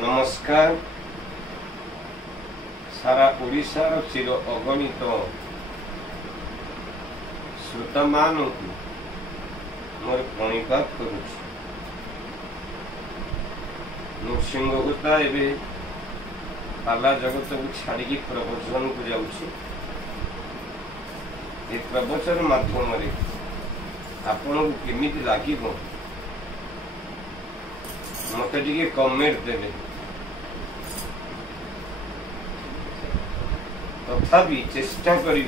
नमस्कार। सारा ओडिशार चिर अगणित श्रोता मानक मोर प्रणिपात करुछि। नृसिंह होता एबे पाला जगत को छाड़ी प्रवचन को जाउछि। ए प्रवचन माध्यम रे आपण को केमिति लागिबो मते टिके कमेंट देबे। तथापि चेष्टा करी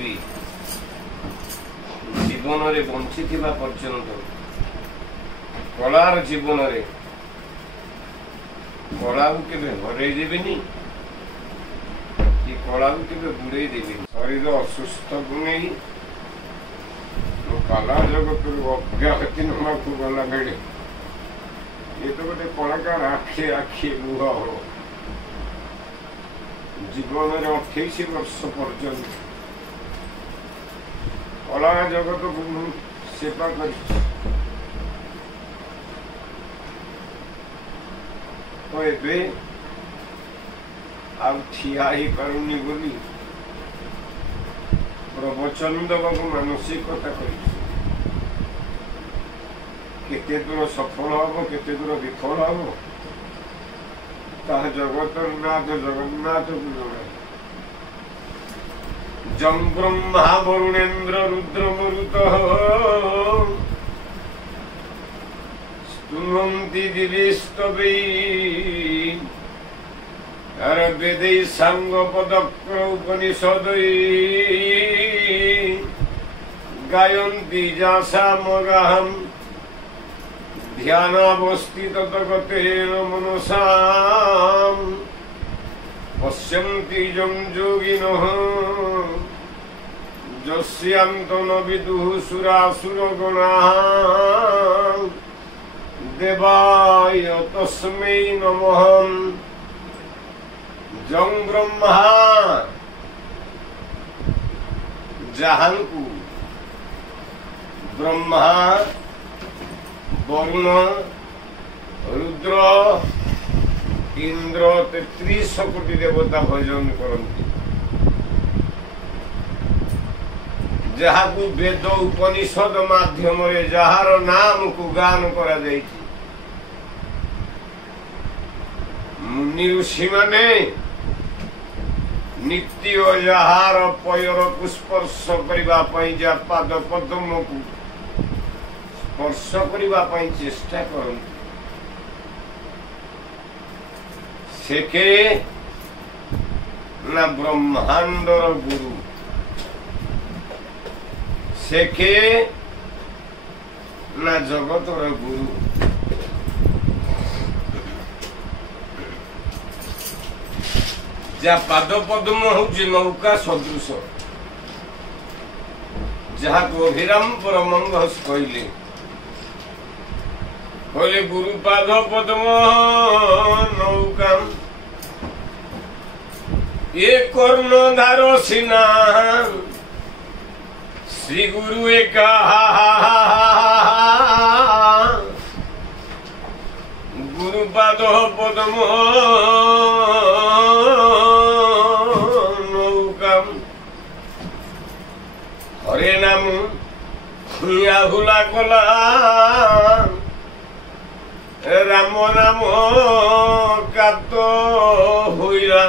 जीवन रे बंची थिबा पर्यंत कलार जीवन रे कला को केबे हरै देबेनी कि कला को केबे बुड़े देबेनी। शरीर असुस्थ को नहीं कला जगत अव्याहति नमा को गला बेड़े ये तो गोटे कलाकार आखि आखि लुह हो जीवन में 28 वर्ष पर्यंत कला जगत को सेवा कर तो एबे आ ठिया ही करूनी बोली प्रवचन देवाक मानसिकता कर केते दूर सफल हम केते दूर विफल हम जगत नाथ जगन्नाथ को जम ब्रह्मा वरुणेन्द्र रुद्र मरुत स्तुवन्ति दिविस्तवै वेदै सांग पदक्र उपनिषदै गायन्ति जासामगाहम् ध्यानावस्थित तगतेन मनसा पश्यन्ति यं योगिनः यस्यान्तो न विदुः सुरासुरगणाः देवाय तस्मै नमः। जं ब्रह्मा जहांकु ब्रह्मा वरुण रुद्र इंद्र 33 कोटी देवता भजन करती जहाँ को वेद उपनिषद माध्यम रे जार नाम को गान करा जायछि। मुनि ऋषि माने नित्य जार पयर को स्पर्श करबा पई जा पाद पद्म को स्पर्श करने चेष्टा कर सेके ना ब्रह्मांडर गुरु सेके ना जगतर गुरु जा पाद पद्म हूँ नौका सदृश जहाँ को अभिराम परमहंस कहले बोले गुरुपाद पद्म नौका ये कर्णधार सिना श्री गुरु एका गुरुपाद पद्म नौका हरे नाम खुया भुला कला राम नाम कात हुईरा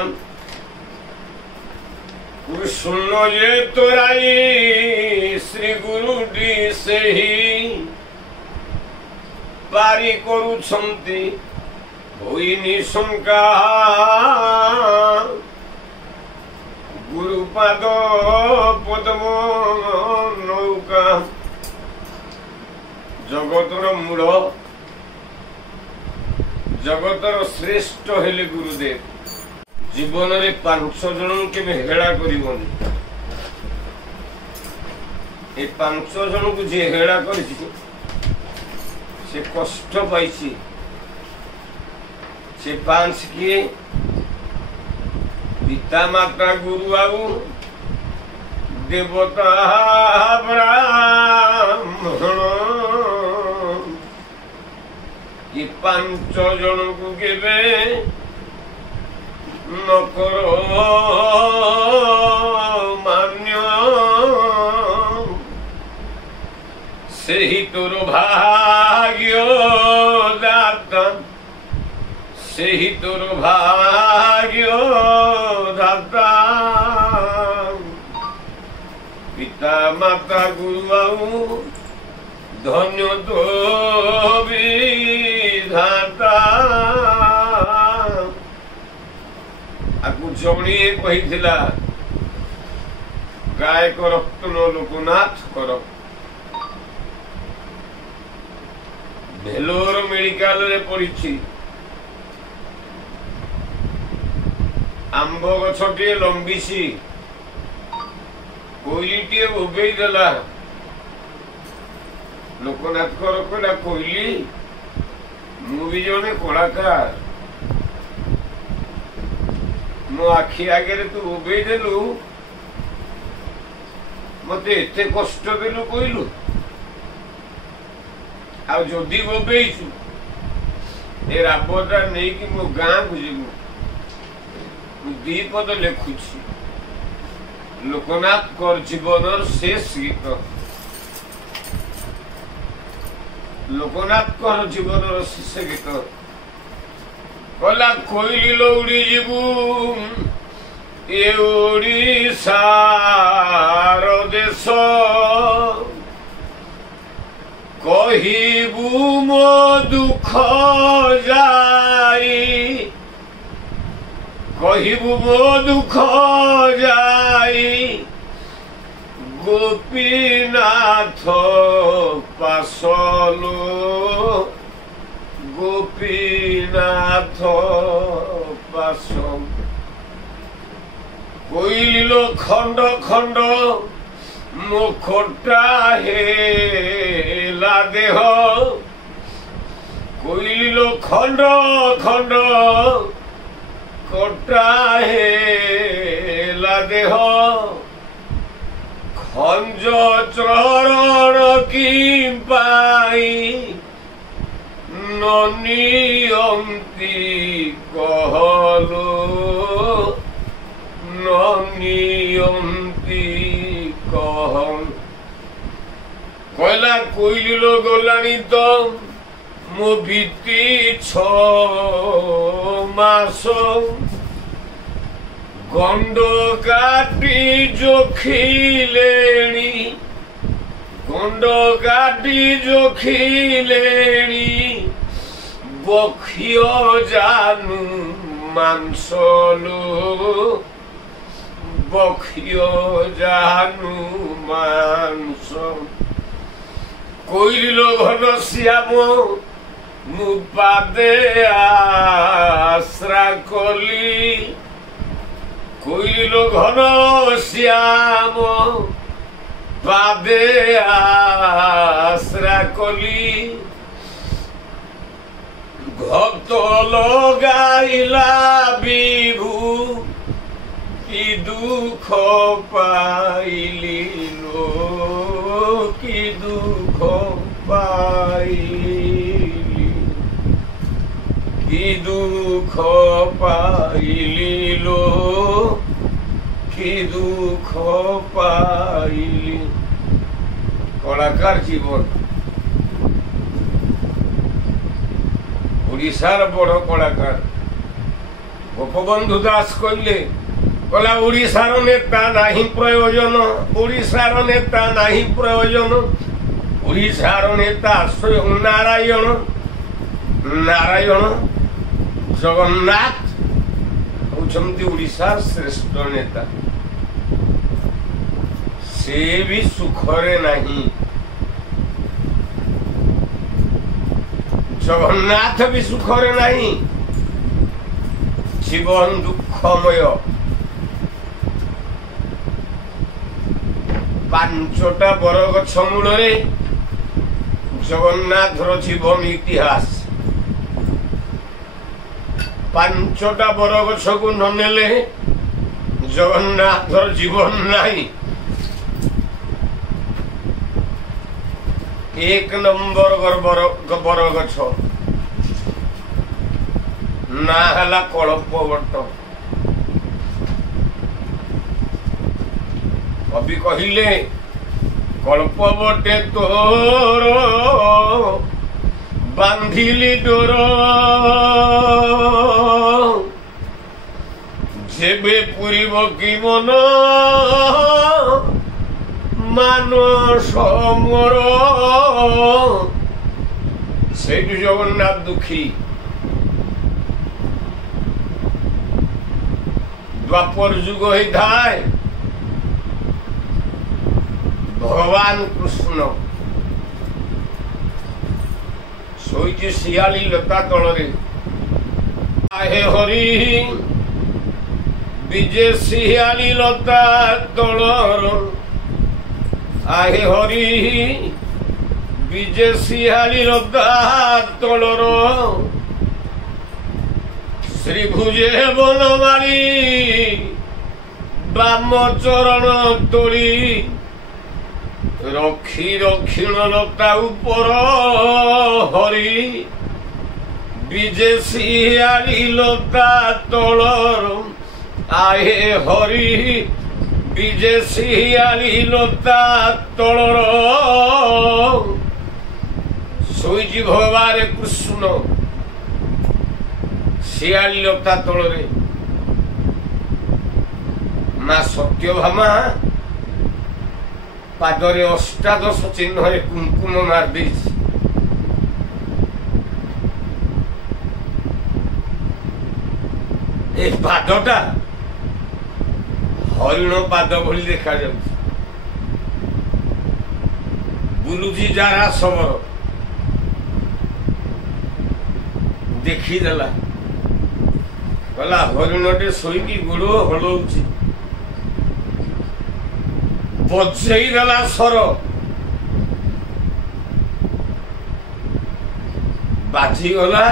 कृष्ण ये तोराई श्री गुरु डी से ही पारी करुछंती होई निशंका गुरुपाद पद्म नौका जगतर मूल जगतर श्रेष्ठ हेले गुरुदेव। जीवन रे 5 जन के हेड़ा करिवनी ए 5 जन को जे हेड़ा करिछि से कष्ट पाइछि। से 5 किए पिता माता गुरु आउ देवता ब्राह्मण ये 5 जन को केबे न करो मान्य से ही तोर भाग्य दाता से ही तोर भाग्य दाता पिता माता गुरु धन्य तो विधाता आकु जमणीए कहिथिला गायक रत्न लोकनाथ कर भेलोर मेडिकल रे पड़ी आंब गछटे लंबीसी कोईलीटे उबेई देला लोकनाथ कर कहला कोईली मु भी जने कलाकार मो आखि आगे तू उबेई देलु मते एते कष्ट देलु कहलु आ जदि उबेईचु ए राबटा नहीं कि मो गाँ को जीवु दी पद लिखुची लोकनाथ कर जीवन शेष गीत लोकनाथ कर जीवन शेष गीत कहला कोईली उड़ी जीवु ए ओडिशार देश कहिबु मो दुख जाई कहिबु मो दुख जाई गोपीनाथ पासलो गोपीनाथ पासल कोइलो खंड खंड मुखटा हेला देह कोइलो खंड खंड कोटा हेला देह खंज चरण की पाई ननियंती कहलो ननियंती कहन कहला कोइलो गलानी तो मो बीती 6 मास गंड काटी जोखिलेणी गंड काटी जोखिलेणी बखियो जानू मांसलो बखियो जानू मांस कोइलो घन श्याम मु पादे आश्रा कली कोइलो घन श्याम पादे आश्रा कली भक्त लगाइला विभु कि दुख पाइली लो कि दुख पाइली कि दुख पाइली लो कि दुख पाइली कलाकार जीवन ओडिशार बड़ कलाकार गोपबंधु दास कहले कला ओडिशार नेता नाही प्रयोजन ओडिशार नेता नाही प्रयोजन ओडिशार नेता स्वयं नारायण नारायण जगन्नाथ होचंती ओडिशार श्रेष्ठ नेता से भी सुखरे नहीं जगन्नाथ भी सुखरे नहीं जीवन दुखमय 5टा बरगछ मूल जगन्नाथर जीवन इतिहास 5टा बरगछ को ननेले जगन्नाथर जीवन नहीं 1 नंबर बरगछ ना हला कल्पवट कवि कहिले कल्पवटे तोर बांधिली डोर जेबे पुरिब कि मन मानस मोर से जगन्नाथ दुखी द्वापर जुग होता है भगवान कृष्ण शोची शियाली लता तलरे आहे हरि विजय शियाली लता तलर आहे हरि विजय शियाली लता तलर श्री भुजे बनमाली बाम चरण तोली रखी रक्षिण लता उपर हरि विजय शियाली लता तलर आहे हरि विजय शियाली लता तलर शोची भगवान कृष्ण शियाली लता तलरे माँ सत्यभामा पादरे अष्टादश चिन्ह कुंकुम मार दी पादटा हरिण पाद भली देखा जाउछि बुलुची जारा समर देखीदेला कहला हरिणटे शोईकी गोड़ हलौछि बजेई देला सर बाजीगला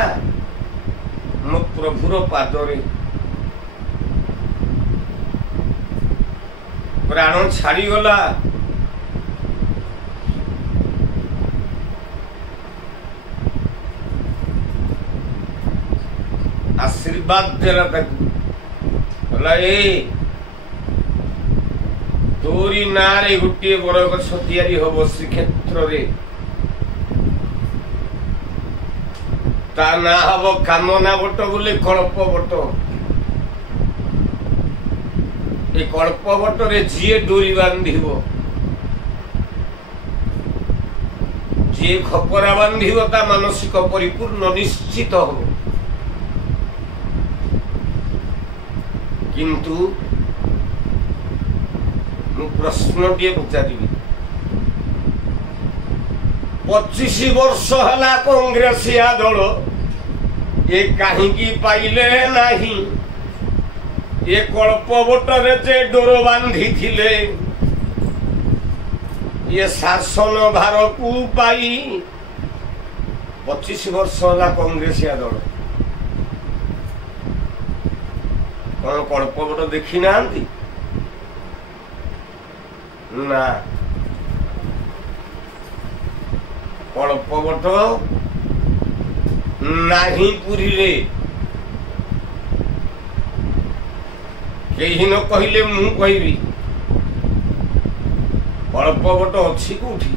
मो प्रभुर पादरे प्राण छाड़ीगला आशीर्वाद देला कहला तोरी नारे गोटे बड़ गछ तैयारी हम श्रीक्षेत्र रे ता ना हम कामना बट बोले कल्प बट ए कल्प बटरे जी डोरी बांधिब जी खपरा बांधिब ता मानसिक परिपूर्ण निश्चित हो किंतु प्रश्न टे पचारि 25 वर्ष है कांग्रेसिया दल ये कहीं पाइले नहीं ये कल्पवटरे जे डोर बांधी थिले ये शासन भार को पाई 25 वर्ष है कांग्रेसिया दल कौन कल्पवट देखी ना ना कल्पवट नाही पुरी रे कहीं न कहले मु कहबी कल्पवट अच्छी कौटी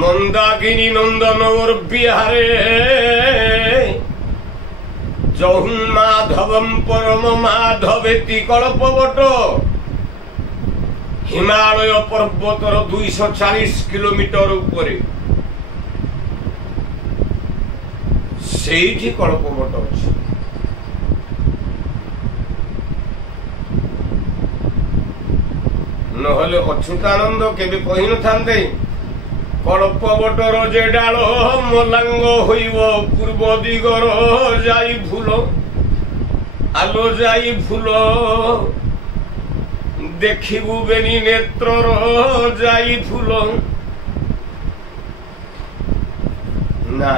मंदाकिनी नंदन और बिहारे जहु माधवम परम माधवेति कल्पवट हिमालय पर्वतर 240 किलोमीटर उपरे सेठी कल्पवट अच्छी नहले अच्युतानंद केबे कहि न थांते कल्पवटर जे डाल मलांग होइब पूर्व दिगर जाई फूल आलो जाई फूल देखिबु बेनी नेत्रर जाई फूल ना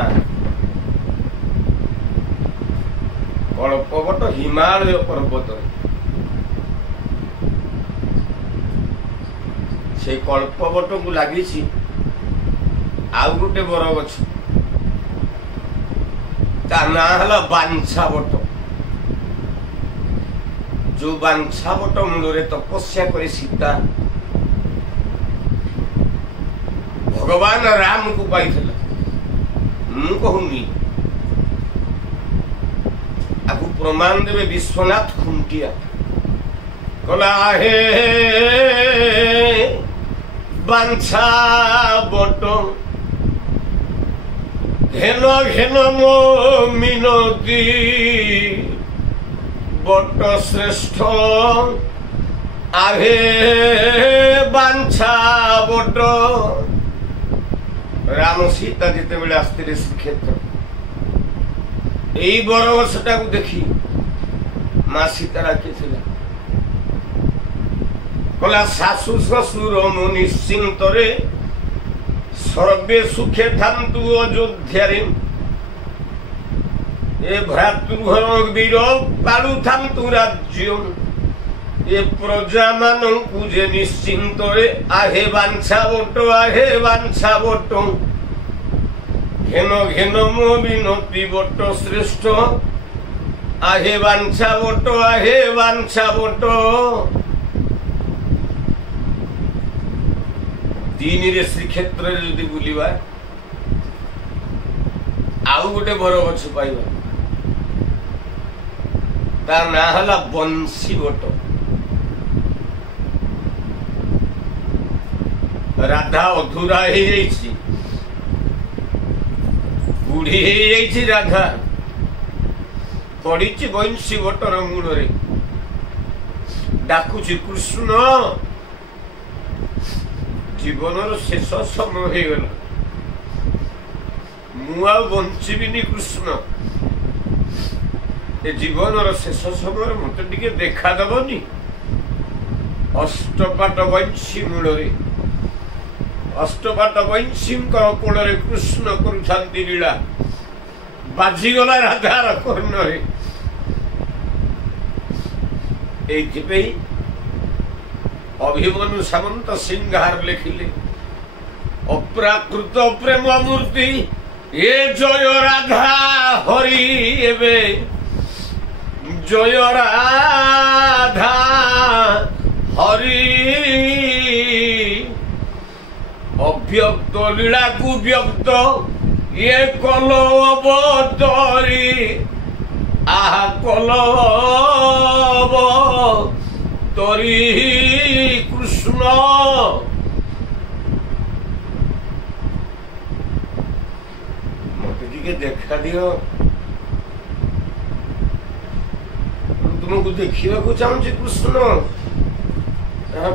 कल्पवट हिमालय पर्वत से कल्पवट को लगी आउ गोटे बर गछ ता ना हला बांछा बट जो बांछावट मूल तपस्या करे सीता भगवान राम को पाई मु कहूनी आपको प्रमाण देवे विश्वनाथ खुंटिया कला हे बांछावट घेन घेन मो मिनती बट श्रेष्ठ आहे बांछावट राम सीता जिते बेले आसते श्रीक्षेत्र यही बरगछटा को देखी माँ सीता राखी कला शाशु शशुर मु निश्चिंत सर्वे सुखे थांतु अयोध्यारे ए भ्रातृघर वीर पालु थांतु राज्य ए प्रजा मानू जे निश्चिंत आहे बांछावट घेन घेन मो विनती बट श्रेष्ठ आहे बांछावट तीन रे श्रीक्षेत्र जदि बुलिबा आउ गोटे बर गछ पाइबा तार ना हला बंशीवट राधा अधूरा हो जाइछि बुढ़ी हो जाइछि राधा पड़ी बंशीवटर मूल रे डाकुछि कृष्ण जीवन शेष समय हो गला मु बंचीबिनी कृष्ण ए जीवन शेष समय मत टिके देखा दबनी अष्टपाट बंशी मूल अष्टपाट बंशी कोल कृष्ण करुछांती लीला बाजीगला राधार कर्ण ये अभिमन्यु सामंत सिंहार लिखिले अप्राकृत प्रेम मूर्ति ये जय राधा हरि एबे जय राधा हरि अव्यक्त लीला को व्यक्त ये कल अवतरी आहा कल तरी कृष्ण मत देखा दियो तुमको देखा चाहूँ कृष्ण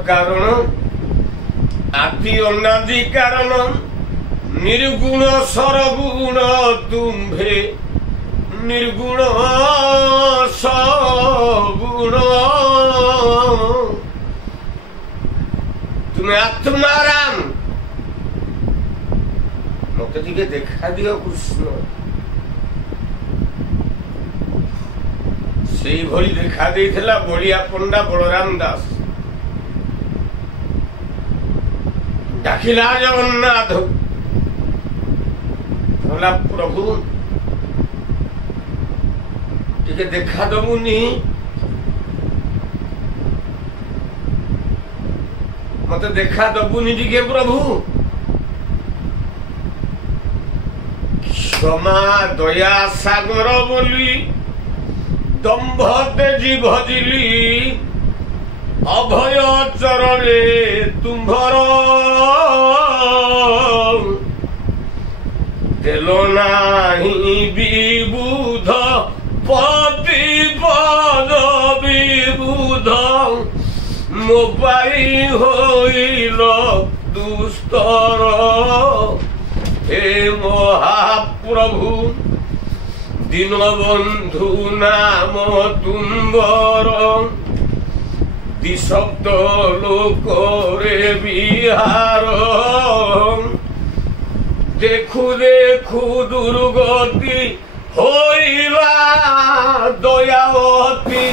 कारण आदि अनादि कारण निर्गुण सरगुण तुम्भे निर्गुण सगुण तुम्हें आत्माराम मत देखा दियो कृष्ण से भली देखा देइथिला बड़िया पंडा बलराम दास डाकिला जगन्नाथ बोला प्रभु टिके देखा दबुनी मत देखा दबुनी टिके प्रभु क्षमा दया सागर बोली दंभ तेजी भजिली अभय चरणे तुम्भर देलो नाही विबुध पति पद विबुध मोबाई होइल दुस्तर हे महाप्रभु दीनबंधु नाम तुम्बर दिशब्द लोक रे बिहार देखु देखु दुर्गति होइला दयावती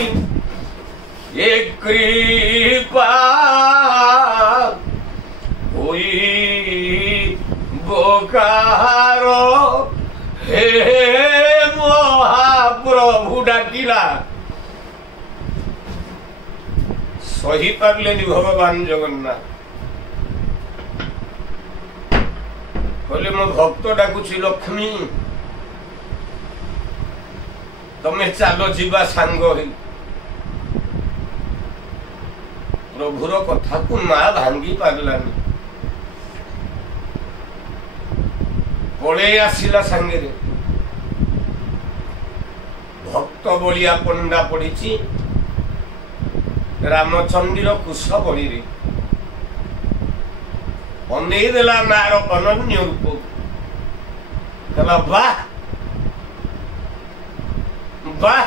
ये कृपा होई बोकार हे महाप्रभु डाकिला सही पारे भगवान जगन्नाथ कहले मो भक्त डाकुची लक्ष्मी तमे चलो जीवा सांग प्रभुर कथा को माँ भांगी पारलानी पड़े आसिला सांगे भक्त बलिया पंडा पड़ी रामचंद्र कुश बड़ी रे अनेदेला नार अनन्य रूप कहला वाह वाह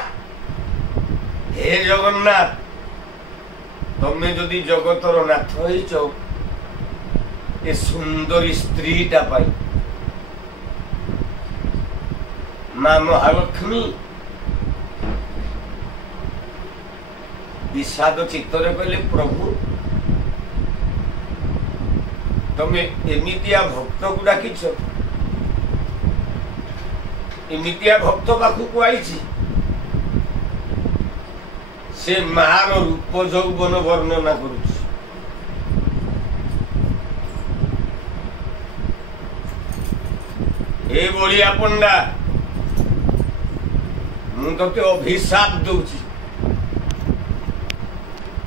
हे जगन्नाथ तमे जदि जगतर नाथ होइछ ए सुंदरी स्त्रीटा पाई मां महालक्ष्मी विषाद चित्तरे कहले प्रभु तमे एमितिया भक्त को डाकिछ एमितिया भक्त पाखु आईछि से मार रूप यौवन वर्णना करुछि ए बलिया पंडा मु तते अभिशाप दउछि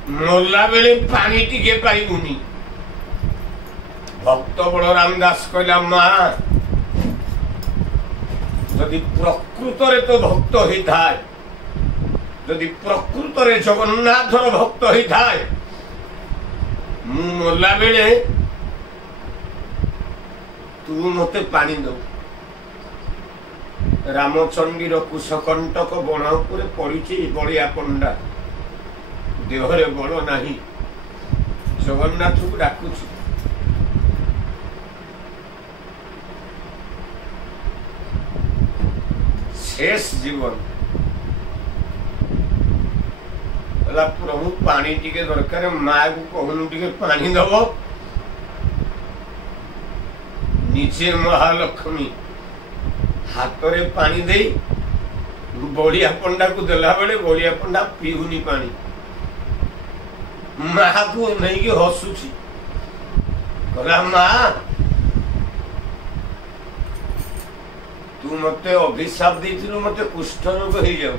मरला बेले पानी टिके पाइबुनी भक्त बलराम दास कहला माँ जदि प्रकृत तो भक्त ही थाए जदि प्रकृत जगन्नाथर भक्त ही थाए मु मरला बेले तू मते पानी दो रामचंद्र कुशकंटक बण उपरे पड़ी बलिया पंडा देहरे बल नाही जगन्नाथ को डाकुची शेष जीवन प्रभु पानी टिके दरकार माँ को कहूनु टिके पानी दब निजे महालक्ष्मी हाथ रे पानी दे बलिया पंडा को देला बेले बलिया पंडा पीहुनी पानी माँ को नहीं कि हसुची कहला माँ तू मते अभिशाप देथिलु मते कुष्ठ रोग हो जाऊ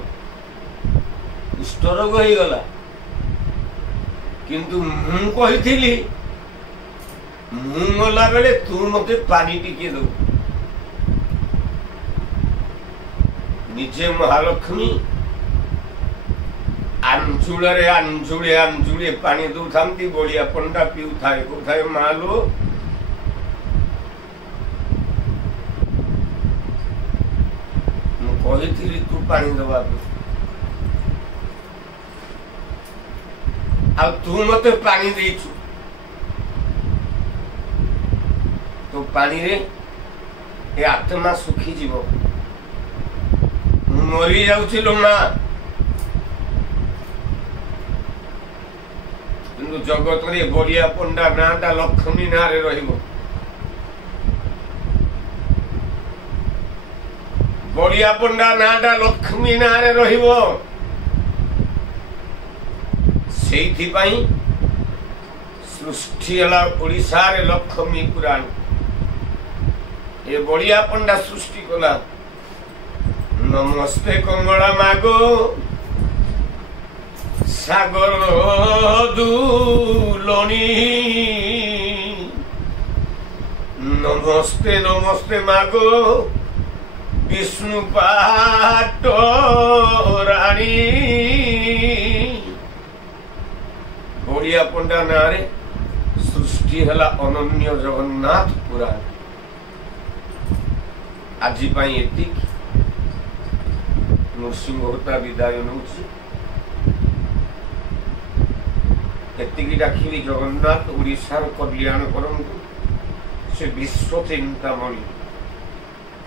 कुष्ठ रोग हो गला किंतु मु कहिथिली मु मला बेले तू मते पानी टिके दो निजे महालक्ष्मी आंचुले आंचुले आंचुले पानी दौ थांती बलिया पंडा पीउ थाए को थाए मालो कही तू पानी दबा आ तू मते पानी देछु तो पानी रे ए आत्मा सुखी जीव मरी जाउछिलो माँ किंतु जगत रे बलिया पंडा नाटा लक्ष्मी ना रे रहिबो बलिया पंडा नाटा लक्ष्मी ना रे रहिबो सेइथि पई सृष्टि हला ओडिसा रे लक्ष्मी पुराण ए बलिया पंडा सृष्टि कला नमस्ते कंगला मागो सागर दुलनी नमस्ते नमस्ते मागो विष्णु पाट रानी बलिया पंडा नारे सृष्टि हला अनन्य जगन्नाथ पुराण आज एति नृसिंह होता विदाय नौछि एतिकी डाकिली जगन्नाथ ओडिशार कल्याण करंतु से विश्व चिंतामणि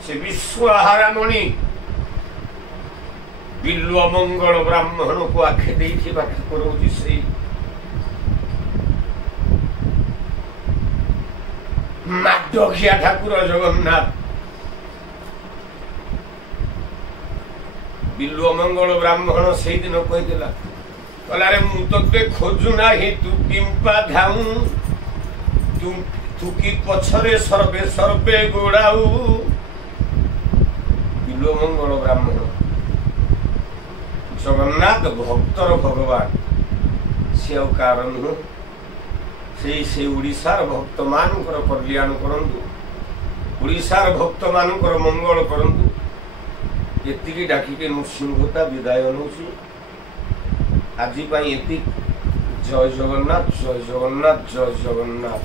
से विश्व आहारामणि बिल्व मंगल ब्राह्मण को आखे देइथि ठाकुर होछि से माडखिया ठाकुर जगन्नाथ बिल्व मंगल ब्राह्मण से दिन कही କହିଲା ରେ ମୁଁ ତତେ ଖୋଜୁ ନାହିଁ ତୁ ପିମ୍ପା ଧାଉଁ ତୁ କି ପଛରେ ସର୍ବେ ସର୍ବେ ଗୋଡାଉ। ବିଲ୍ୱମଙ୍ଗଳ ବ୍ରାହ୍ମଣ ଜଗନ୍ନାଥ ଭକ୍ତର ଭଗବାନ, ସେ ଆଉ କାହାର ନୁହଁ। ସେଇ ଓଡ଼ିଶାର ଭକ୍ତମାନଙ୍କର କଲ୍ୟାଣ କରନ୍ତୁ, ଓଡ଼ିଶାର ଭକ୍ତମାନଙ୍କର ମଙ୍ଗଳ କରନ୍ତୁ। ଏତିକି ଡାକିକି ନୃସିଂହତା ବିଦାୟ ନେଉଛି। ଆଜି ପାଇଁ ଏତିକି। ଜୟ ଜଗନ୍ନାଥ, ଜୟ ଜଗନ୍ନାଥ, ଜୟ ଜଗନ୍ନାଥ।